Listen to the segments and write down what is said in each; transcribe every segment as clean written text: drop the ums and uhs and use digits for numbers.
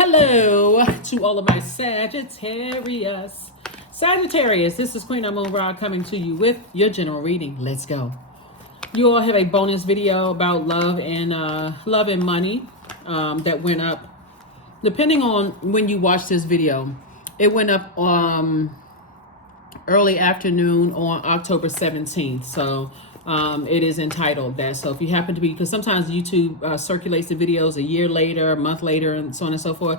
Hello to all of my Sagittarius. Sagittarius, this is Queen Amun Ra coming to you with your general reading. Let's go. You all have a bonus video about love and money that went up. Depending on when you watch this video, it went up early afternoon on October 17th. So it is entitled that. So if you happen to be, because sometimes YouTube circulates the videos a year later, a month later, and so on and so forth.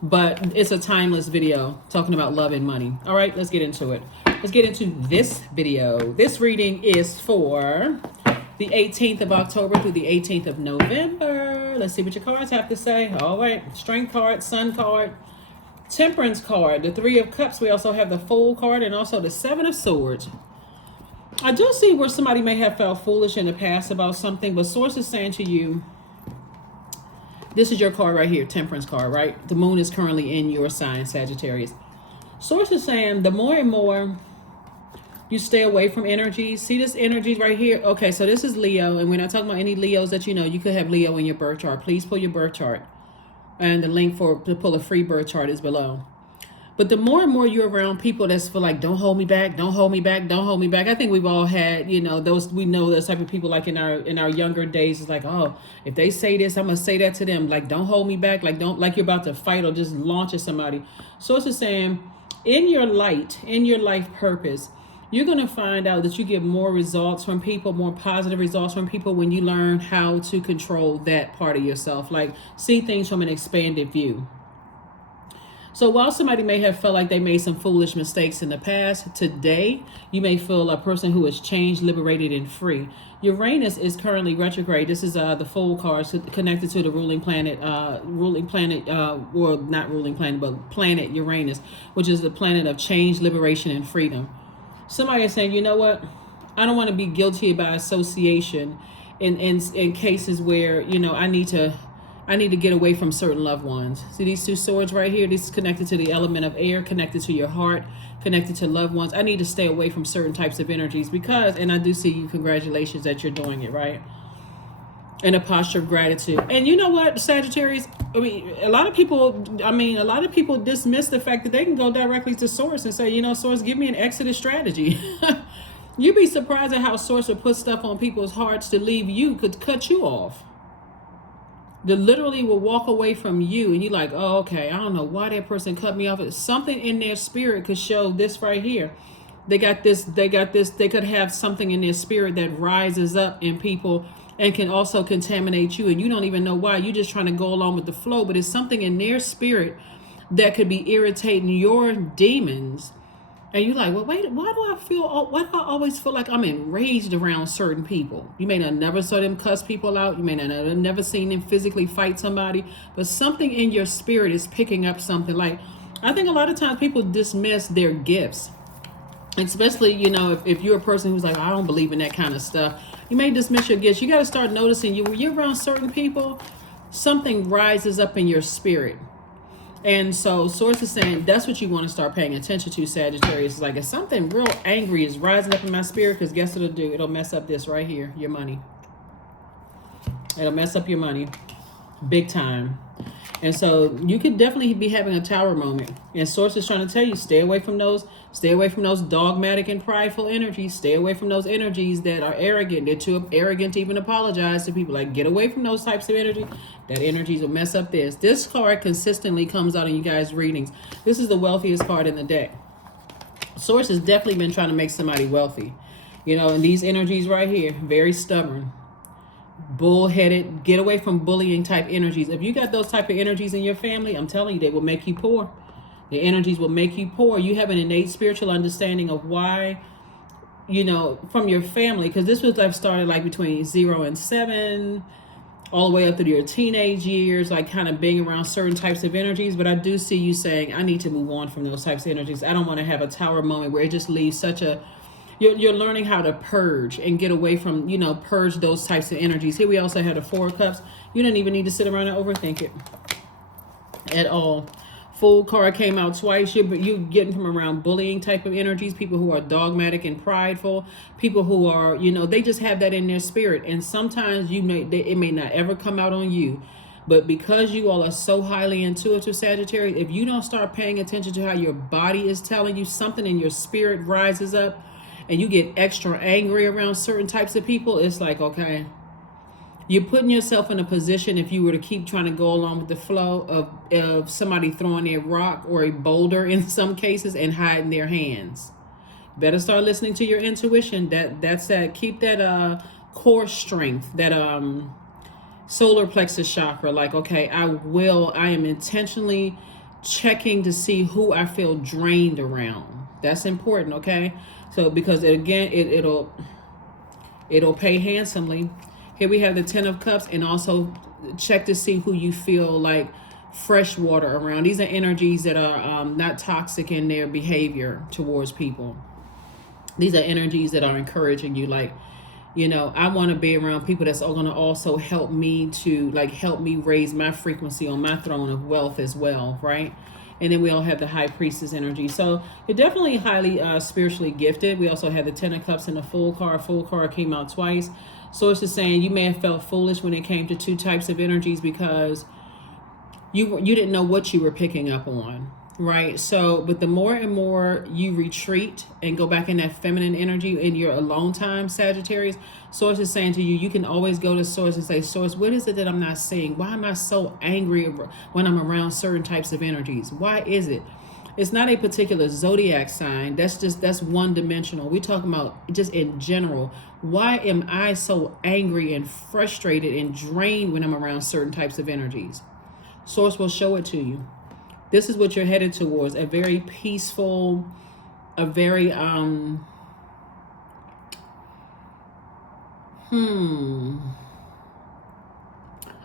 But it's a timeless video talking about love and money. All right, let's get into it. Let's get into this video. This reading is for the 18th of October through the 18th of November. Let's see what your cards have to say. All right, Strength card, Sun card, Temperance card, the Three of Cups. We also have the Fool card and also the Seven of Swords. I do see where somebody may have felt foolish in the past about something, but Source is saying to you, this is your card right here, Temperance card, right? The moon is currently in your sign, Sagittarius. Source is saying the more and more you stay away from energies. See this energies right here? Okay, so this is Leo, and we're not talking about any Leos that you know. You could have Leo in your birth chart. Please pull your birth chart. And the link to pull a free birth chart is below. But the more and more you're around people that's feel like, don't hold me back, don't hold me back, don't hold me back. I think we've all had, you know, we know those type of people like in our younger days. It's like, oh, if they say this, I'm gonna say that to them. Like, don't hold me back. Like, don't, like you're about to fight or just launch at somebody. So it's just saying, in your light, in your life purpose, you're going to find out that you get more results from people, more positive results from people when you learn how to control that part of yourself. Like, see things from an expanded view. So while somebody may have felt like they made some foolish mistakes in the past, today you may feel a person who is changed, liberated, and free. Uranus is currently retrograde. This is the Fool card connected to the ruling planet, well, not ruling planet, but planet Uranus, which is the planet of change, liberation, and freedom. Somebody is saying, you know what? I don't want to be guilty by association in cases where, you know, I need to get away from certain loved ones. See these two swords right here? This is connected to the element of air, connected to your heart, connected to loved ones. I need to stay away from certain types of energies because, and I do see you, congratulations that you're doing it, right? In a posture of gratitude. And you know what, Sagittarius? I mean, a lot of people dismiss the fact that they can go directly to Source and say, you know, Source, give me an exodus strategy. You'd be surprised at how Source would put stuff on people's hearts to leave you, could cut you off. They literally will walk away from you and you're like, oh, okay, I don't know why that person cut me off. Something in their spirit could show this right here. They could have something in their spirit that rises up in people and can also contaminate you, and you don't even know why. You're just trying to go along with the flow, but it's something in their spirit that could be irritating your demons. And you're like, well, wait, why do I always feel like I'm enraged around certain people? You may not never saw them cuss people out. You may not have never seen them physically fight somebody, but something in your spirit is picking up something. Like, I think a lot of times people dismiss their gifts, especially, you know, if you're a person who's like, I don't believe in that kind of stuff. You may dismiss your gifts. You got to start noticing when you're around certain people, something rises up in your spirit. And so Source is saying that's what you want to start paying attention to, Sagittarius. It's like, if something real angry is rising up in my spirit, because guess what it'll do? It'll mess up this right here, your money. It'll mess up your money big time. And so you could definitely be having a tower moment. And Source is trying to tell you, stay away from those dogmatic and prideful energies. Stay away from those energies that are arrogant. They're too arrogant to even apologize to people. Like, get away from those types of energy. That energies will mess up this. This card consistently comes out in you guys' readings. This is the wealthiest card in the deck. Source has definitely been trying to make somebody wealthy. You know, and these energies right here, very stubborn, bullheaded. Get away from bullying type energies. If you got those type of energies in your family, I'm telling you, they will make you poor. The energies will make you poor. You have an innate spiritual understanding of why, you know, from your family, because this was like started like between 0 and 7, all the way up through your teenage years, like kind of being around certain types of energies. But I do see you saying, I need to move on from those types of energies. I don't want to have a tower moment where it just leaves such a, you're learning how to purge and get away from, you know, purge those types of energies. Here we also have the Four of Cups. You don't even need to sit around and overthink it at all. Fool card came out twice. You're getting from around bullying type of energies, people who are dogmatic and prideful, people who are, you know, they just have that in their spirit. And sometimes it may not ever come out on you, But because you all are so highly intuitive, Sagittarius, if you don't start paying attention to how your body is telling you, something in your spirit rises up and you get extra angry around certain types of people, it's like, okay, you're putting yourself in a position, if you were to keep trying to go along with the flow, of somebody throwing a rock or a boulder in some cases and hiding their hands. Better start listening to your intuition. That's that. Keep that core strength, that solar plexus chakra. Like, okay, I am intentionally checking to see who I feel drained around. That's important, okay? So because again, it'll pay handsomely. Here we have the 10 of Cups, and also check to see who you feel like fresh water around. These are energies that are not toxic in their behavior towards people. These are energies that are encouraging you. Like, I want to be around people that's going to also help me raise my frequency on my throne of wealth as well, right? And then we all have the High Priestess energy. So you're definitely highly spiritually gifted. We also have the 10 of Cups and the Fool card. Fool card came out twice. So it's just saying you may have felt foolish when it came to two types of energies because you didn't know what you were picking up on, right? So, but the more and more you retreat and go back in that feminine energy in your alone time, Sagittarius, Source is saying to you, you can always go to Source and say, Source, what is it that I'm not seeing? Why am I so angry when I'm around certain types of energies? Why is it? It's not a particular zodiac sign. That's one dimensional. We're talking about just in general. Why am I so angry and frustrated and drained when I'm around certain types of energies? Source will show it to you. This is what you're headed towards. A very peaceful, a very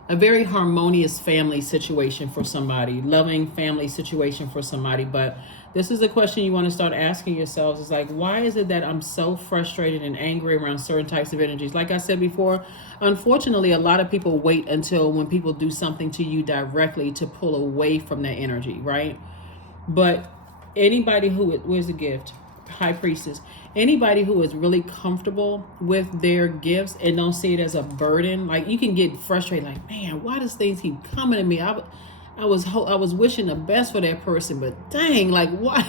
a very harmonious family situation for somebody, loving family situation for somebody. But this is a question you want to start asking yourselves. It's like, why is it that I'm so frustrated and angry around certain types of energies? Like I said before, unfortunately, a lot of people wait until when people do something to you directly to pull away from that energy, right? But anybody where's the gift? High Priestess. Anybody who is really comfortable with their gifts and don't see it as a burden, like you can get frustrated, like, man, why does things keep coming to me? I was wishing the best for that person, but dang, like why?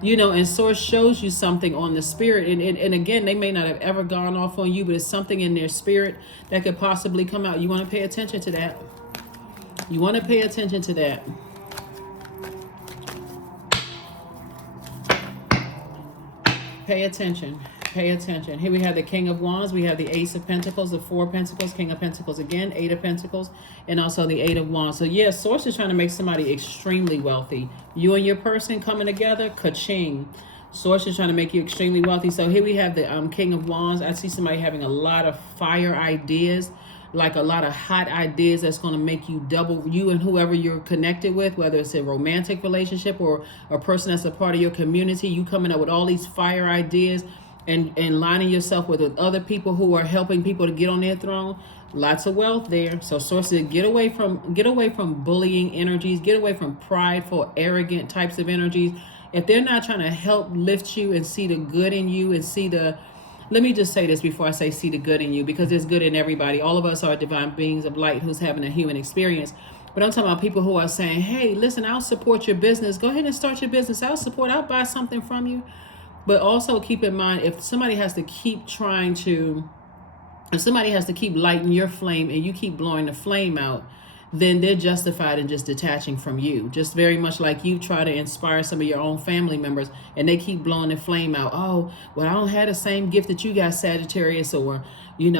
And Source shows you something on the spirit, and again, they may not have ever gone off on you, but it's something in their spirit that could possibly come out. You want to pay attention to that. You want to pay attention to that. Pay attention. Pay attention. Here we have the King of Wands. We have the Ace of Pentacles, the Four of Pentacles, King of Pentacles again, Eight of Pentacles, and also the Eight of Wands. So yeah, Source is trying to make somebody extremely wealthy. You and your person coming together, ka-ching. Source is trying to make you extremely wealthy. So here we have the King of Wands. I see somebody having a lot of fire ideas, like a lot of hot ideas that's going to make you double, you and whoever you're connected with, whether it's a romantic relationship or a person that's a part of your community. You coming up with all these fire ideas and lining yourself with other people who are helping people to get on their throne. Lots of wealth there. So Source said, get away from bullying energies, get away from prideful, arrogant types of energies. If they're not trying to help lift you and see the good in you and see the, let me just say this before I say see the good in you, because there's good in everybody. All of us are divine beings of light who's having a human experience. But I'm talking about people who are saying, hey, listen, I'll support your business. Go ahead and start your business. I'll buy something from you. But also keep in mind, if somebody has to keep lighting your flame and you keep blowing the flame out, then they're justified in just detaching from you. Just very much like you try to inspire some of your own family members and they keep blowing the flame out. Oh, well, I don't have the same gift that you got, Sagittarius, or you're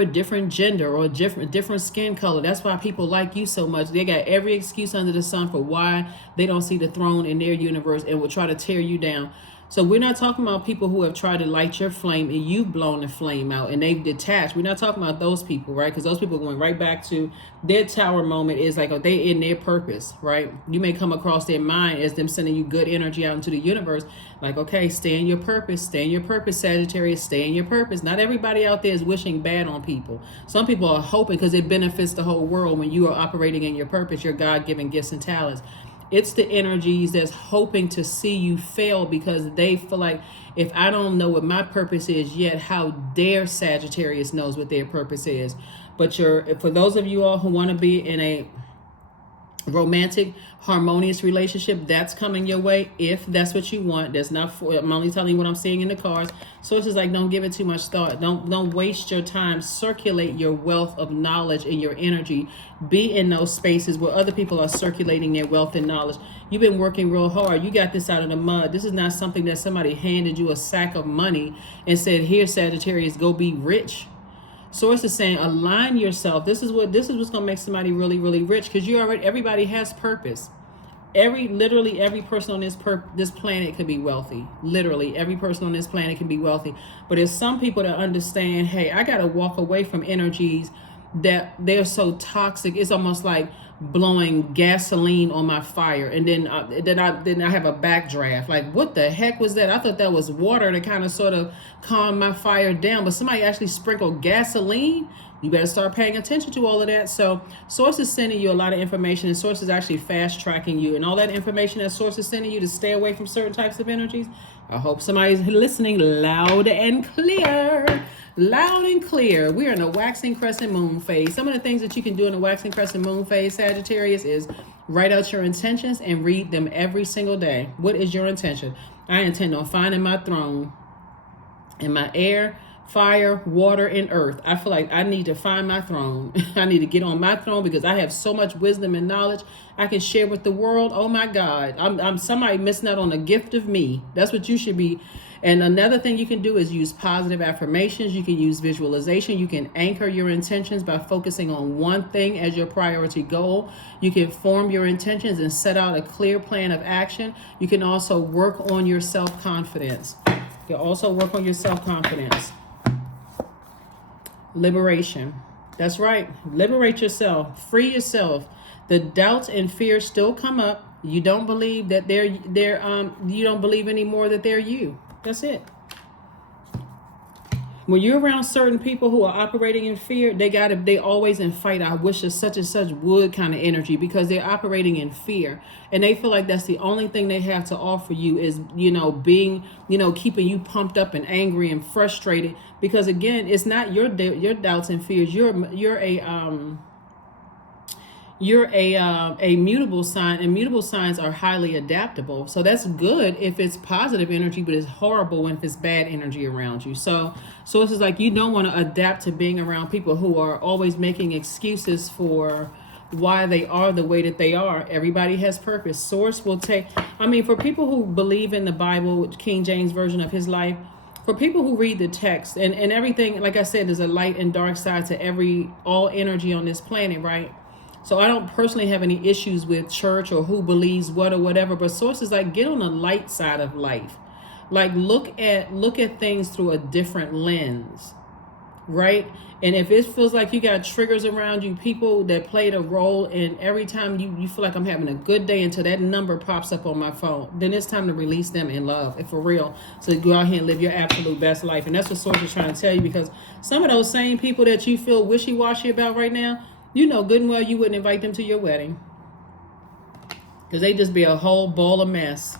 a different gender or different skin color. That's why people like you so much. They got every excuse under the sun for why they don't see the throne in their universe and will try to tear you down. So we're not talking about people who have tried to light your flame and you've blown the flame out and they've detached. We're not talking about those people, right? Because those people are going right back to their tower moment is like, are they in their purpose, right? You may come across their mind as them sending you good energy out into the universe. Like, okay, stay in your purpose, Sagittarius, stay in your purpose. Not everybody out there is wishing bad on people. Some people are hoping because it benefits the whole world when you are operating in your purpose, your God-given gifts and talents. It's the energies that's hoping to see you fail because they feel like, if I don't know what my purpose is yet, how dare Sagittarius knows what their purpose is. But for those of you all who want to be in a romantic, harmonious relationship, that's coming your way if that's what you want. That's not for, I'm only telling you what I'm seeing in the cards. So it's just like, don't give it too much thought. Don't waste your time. Circulate your wealth of knowledge and your energy. Be in those spaces where other people are circulating their wealth and knowledge. You've been working real hard. You got this out of the mud. This is not something that somebody handed you a sack of money and said, here, Sagittarius, go be rich. Source is saying, align yourself. This is what's gonna make somebody really, really rich, because everybody has purpose. Literally every person on this planet could be wealthy. Literally every person on this planet can be wealthy. But there's some people that understand, hey, I gotta walk away from energies that they're so toxic. It's almost like blowing gasoline on my fire, and then I have a backdraft. Like, what the heck was that? I thought that was water to kind of sort of calm my fire down, but somebody actually sprinkled gasoline. You better start paying attention to all of that. So Source is sending you a lot of information, and Source is actually fast tracking you, and all that information that Source is sending you to stay away from certain types of energies. I hope somebody's listening loud and clear. Loud and clear. We are in a waxing crescent moon phase. Some of the things that you can do in the waxing crescent moon phase, Sagittarius, is write out your intentions and read them every single day. What is your intention? I intend on finding my throne in my air, fire, water, and earth. I feel like I need to find my throne. I need to get on my throne because I have so much wisdom and knowledge I can share with the world. Oh my God. I'm somebody missing out on a gift of me. That's what you should be. And another thing you can do is use positive affirmations. You can use visualization. You can anchor your intentions by focusing on one thing as your priority goal. You can form your intentions and set out a clear plan of action. You can also work on your self-confidence. You can also work on your self-confidence. Liberation. That's right. Liberate yourself. Free yourself. The doubts and fears still come up. You don't believe that you don't believe anymore that they're you. That's it. When you're around certain people who are operating in fear, they always in fight. I wish a such and such would kind of energy, because they're operating in fear, and they feel like that's the only thing they have to offer you is, being, keeping you pumped up and angry and frustrated. Because again, it's not your doubts and fears. You're a mutable sign, and mutable signs are highly adaptable. So that's good if it's positive energy, but it's horrible when it's bad energy around you. So it's just like, you don't want to adapt to being around people who are always making excuses for why they are the way that they are. Everybody has purpose. Source will for people who believe in the Bible, King James version of his life, for people who read the text and everything, like I said, there's a light and dark side to all energy on this planet, right? So I don't personally have any issues with church or who believes what or whatever, but sources like, get on the light side of life. Like, look at things through a different lens, right? And if it feels like you got triggers around you, people that played a role, and every time you feel like I'm having a good day until that number pops up on my phone, then it's time to release them in love, and for real. So go out here and live your absolute best life. And that's what Source is trying to tell you, because some of those same people that you feel wishy-washy about right now, you know good and well you wouldn't invite them to your wedding, because they just be a whole ball of mess.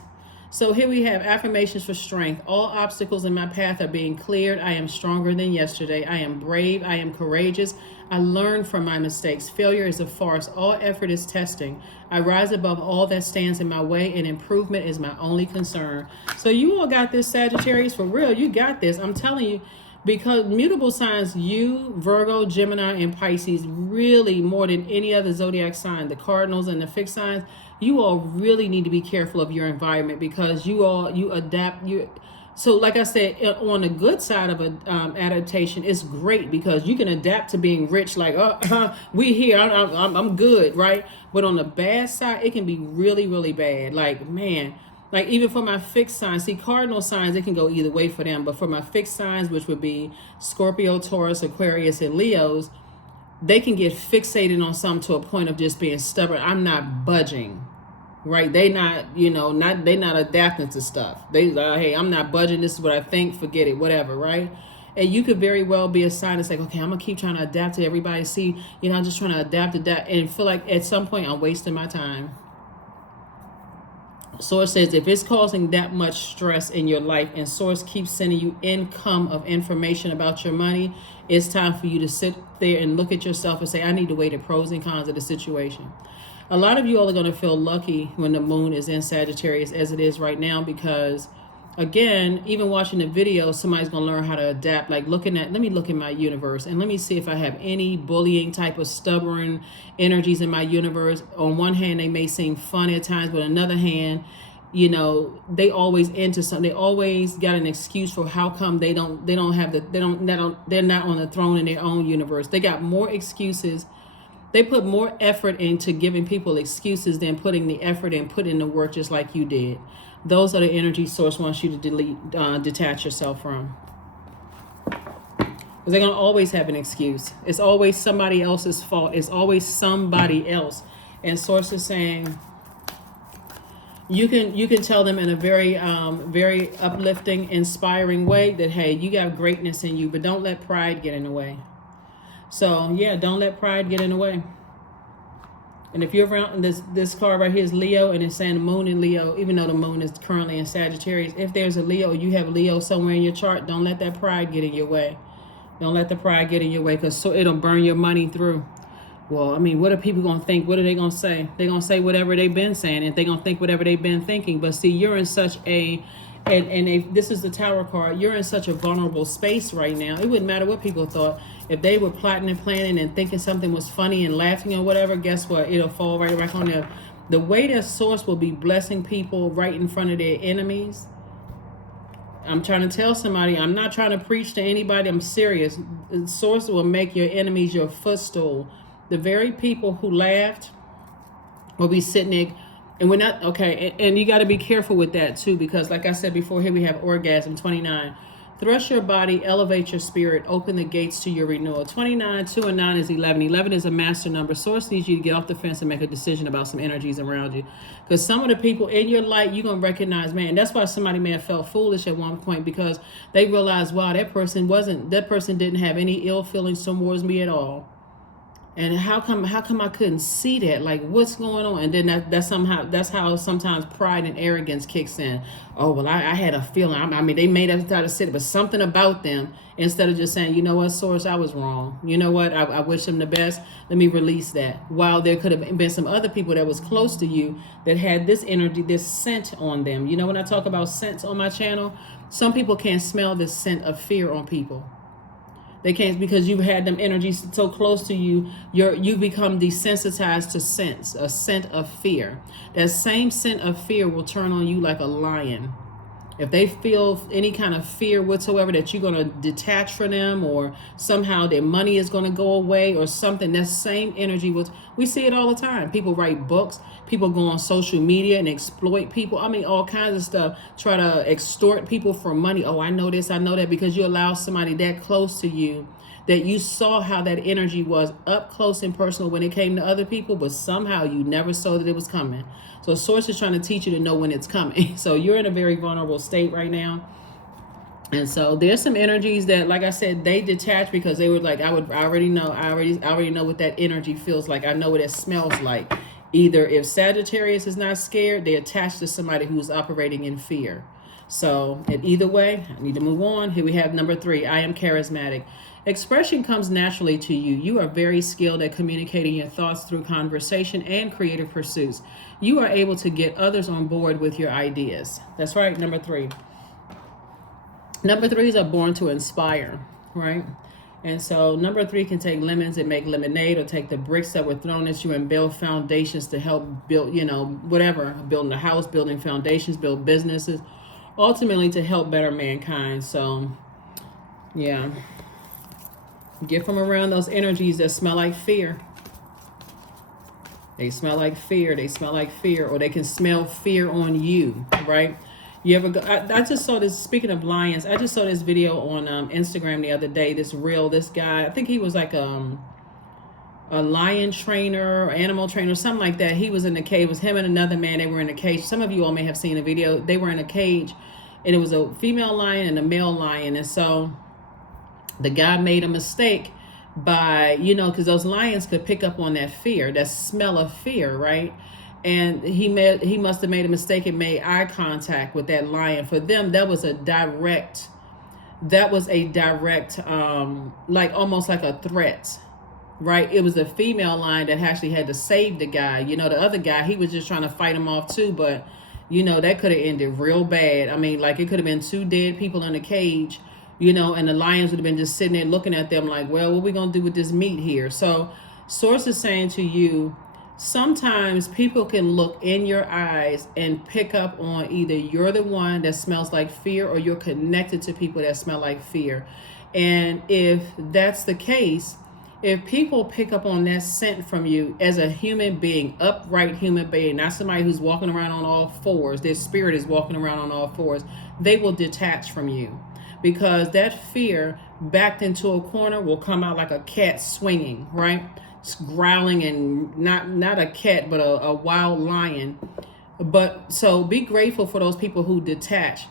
So here we have affirmations for strength. All obstacles in my path are being cleared. I am stronger than yesterday. I am brave. I am courageous. I learn from my mistakes. Failure is a farce. All effort is testing. I rise above all that stands in my way, and improvement is my only concern. So you all got this, Sagittarius, for real. You got this. I'm telling you. Because mutable signs, you, Virgo, Gemini, and Pisces, really more than any other zodiac sign, the cardinals and the fixed signs, you all really need to be careful of your environment, because you adapt. So like I said, on the good side of adaptation, it's great because you can adapt to being rich. Like, we here, I'm good, right? But on the bad side, it can be really, really bad. Like, man. Like, even for my fixed signs, see, cardinal signs, it can go either way for them. But for my fixed signs, which would be Scorpio, Taurus, Aquarius, and Leos, they can get fixated on something to a point of just being stubborn. I'm not budging, right? They not, they not adapting to stuff. They hey, I'm not budging. This is what I think. Forget it, whatever, right? And you could very well be a sign that's like, okay, I'm going to keep trying to adapt to everybody. See, I'm just trying to adapt, and feel like at some point I'm wasting my time. Source says if it's causing that much stress in your life and Source keeps sending you income of information about your money, it's time for you to sit there and look at yourself and say, I need to weigh the pros and cons of the situation. A lot of you all are going to feel lucky when the moon is in Sagittarius as it is right now, because again, even watching the video, somebody's going to learn how to adapt. Like let me look in my universe and let me see if I have any bullying type of stubborn energies in my universe. On one hand, they may seem fun at times, but on another hand, you know, they always into something. They always got an excuse for how come they're not on the throne in their own universe. They got more excuses. They put more effort into giving people excuses than putting the effort and put in the work, just like you did. Those are the energy Source wants you to detach yourself from. Because they're going to always have an excuse. It's always somebody else's fault. It's always somebody else. And Source is saying, you can tell them in a very very uplifting, inspiring way that, hey, you got greatness in you, but don't let pride get in the way. So yeah, don't let pride get in the way. And if you're around, this card right here is Leo, and it's saying the moon in Leo, even though the moon is currently in Sagittarius. If there's a Leo, you have Leo somewhere in your chart, don't let that pride get in your way. Don't let the pride get in your way, because so it'll burn your money through. Well, I mean, what are people going to think? What are they going to say? They're going to say whatever they've been saying, and they're going to think whatever they've been thinking. But see, you're in such a, this is the Tower card, you're in such a vulnerable space right now. It wouldn't matter what people thought. If they were plotting and planning and thinking something was funny and laughing or whatever, guess what? It'll fall right back on them. The way that Source will be blessing people right in front of their enemies. I'm trying to tell somebody, I'm not trying to preach to anybody, I'm serious. Source will make your enemies your footstool. The very people who laughed will be sitting there, and we're not, okay, and you got to be careful with that too, because like I said before, here we have orgasm, 29. Thrust your body, elevate your spirit, open the gates to your renewal. 29, 2 and 9 is 11. 11 is a master number. Source needs you to get off the fence and make a decision about some energies around you. Because some of the people in your life, you're going to recognize, man, that's why somebody may have felt foolish at one point, because they realized, wow, that person didn't have any ill feelings towards me at all. And how come I couldn't see that? Like, what's going on? And then that's how sometimes pride and arrogance kicks in. Oh, well, I had a feeling. I mean, they made us try to sit, but something about them, instead of just saying, you know what, Source, I was wrong. You know what, I wish them the best. Let me release that. While there could have been some other people that was close to you that had this energy, this scent on them. You know, when I talk about scents on my channel, some people can't smell this scent of fear on people. They can't, because you've had them energies so close to you. You become desensitized to scents, a scent of fear. That same scent of fear will turn on you like a lion. If they feel any kind of fear whatsoever that you're going to detach from them, or somehow their money is going to go away or something, that same energy we see it all the time. People write books, people go on social media and exploit people. I mean, all kinds of stuff, try to extort people for money. Oh, I know this, I know that, because you allow somebody that close to you that you saw how that energy was up close and personal when it came to other people, but somehow you never saw that it was coming. So Source is trying to teach you to know when it's coming. So you're in a very vulnerable state right now. And so there's some energies that, like I said, they detach because they were like, I already know what that energy feels like. I know what it smells like. Either if Sagittarius is not scared, they attach to somebody who's operating in fear. So either way, I need to move on. Here we have number 3. I am charismatic. Expression comes naturally to you. You are very skilled at communicating your thoughts through conversation and creative pursuits. You are able to get others on board with your ideas. That's right, number 3. Number 3s are born to inspire, right? And so number 3 can take lemons and make lemonade, or take the bricks that were thrown at you and build foundations to help build, whatever, building a house, building foundations, build businesses, ultimately to help better mankind. So, yeah. Get from around those energies that smell like fear. They smell like fear. They smell like fear, or they can smell fear on you, right? You ever go? I just saw this. Speaking of lions, I just saw this video on Instagram the other day. This guy. I think he was like a lion trainer or animal trainer, something like that. He was in the cage. It was him and another man. They were in a cage. Some of you all may have seen the video. They were in a cage, and it was a female lion and a male lion, and so the guy made a mistake by, because those lions could pick up on that fear, that smell of fear, right? and he must have made a mistake and made eye contact with that lion. For them, that was a direct, like almost like a threat, right? It was a female lion that actually had to save the guy. You know, the other guy, he was just trying to fight him off too, but you know, that could have ended real bad. I mean, like it could have been two dead people in a cage, you know, and the lions would have been just sitting there looking at them like, well, what are we going to do with this meat here? So source is saying to you, sometimes people can look in your eyes and pick up on either you're the one that smells like fear or you're connected to people that smell like fear. And if that's the case, if people pick up on that scent from you as a human being, upright human being, not somebody who's walking around on all fours, their spirit is walking around on all fours, they will detach from you, because that fear backed into a corner will come out like a cat swinging, right? It's growling, and not a cat, but a wild lion. But so be grateful for those people who detach.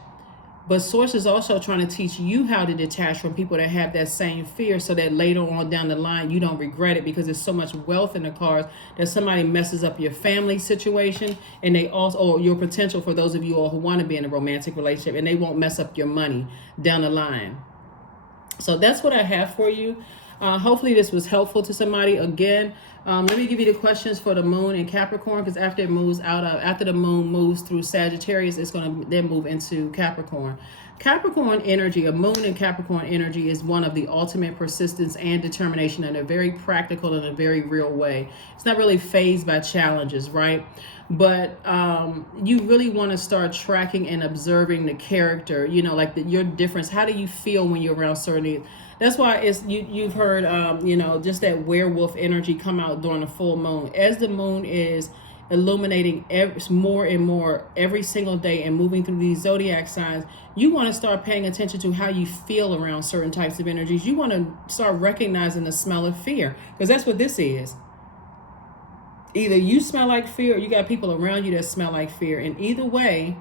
But source is also trying to teach you how to detach from people that have that same fear, so that later on down the line you don't regret it, because there's so much wealth in the cards that somebody messes up your family situation, and they also, or your potential for those of you all who want to be in a romantic relationship, and they won't mess up your money down the line. So that's what I have for you. Hopefully this was helpful to somebody. Again, let me give you the questions for the moon in Capricorn, because after the moon moves through Sagittarius, it's going to then move into Capricorn. Capricorn energy, a moon in Capricorn energy, is one of the ultimate persistence and determination in a very practical and a very real way. It's not really fazed by challenges, right? But you really want to start tracking and observing the character, you know, like your difference. How do you feel when you're around certain? That's why it's you've heard you know, just that werewolf energy come out during the full moon. As the moon is illuminating more and more every single day and moving through these zodiac signs, you want to start paying attention to how you feel around certain types of energies. You want to start recognizing the smell of fear, because that's what this is. Either you smell like fear or you got people around you that smell like fear. And either way,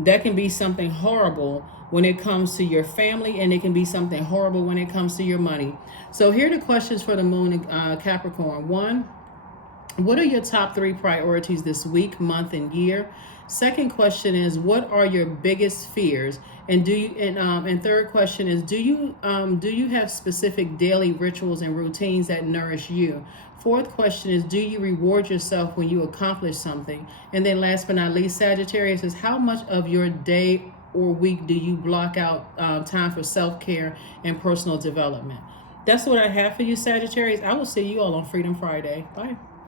that can be something horrible when it comes to your family, and it can be something horrible when it comes to your money. So here are the questions for the moon in Capricorn. 1, what are your top 3 priorities this week, month, and year? Second question is, what are your biggest fears? And third question is, do you have specific daily rituals and routines that nourish you? Fourth question is, do you reward yourself when you accomplish something? And then last but not least, Sagittarius, is how much of your day or week do you block out time for self-care and personal development? That's what I have for you, Sagittarius. I will see you all on Freedom Friday. Bye.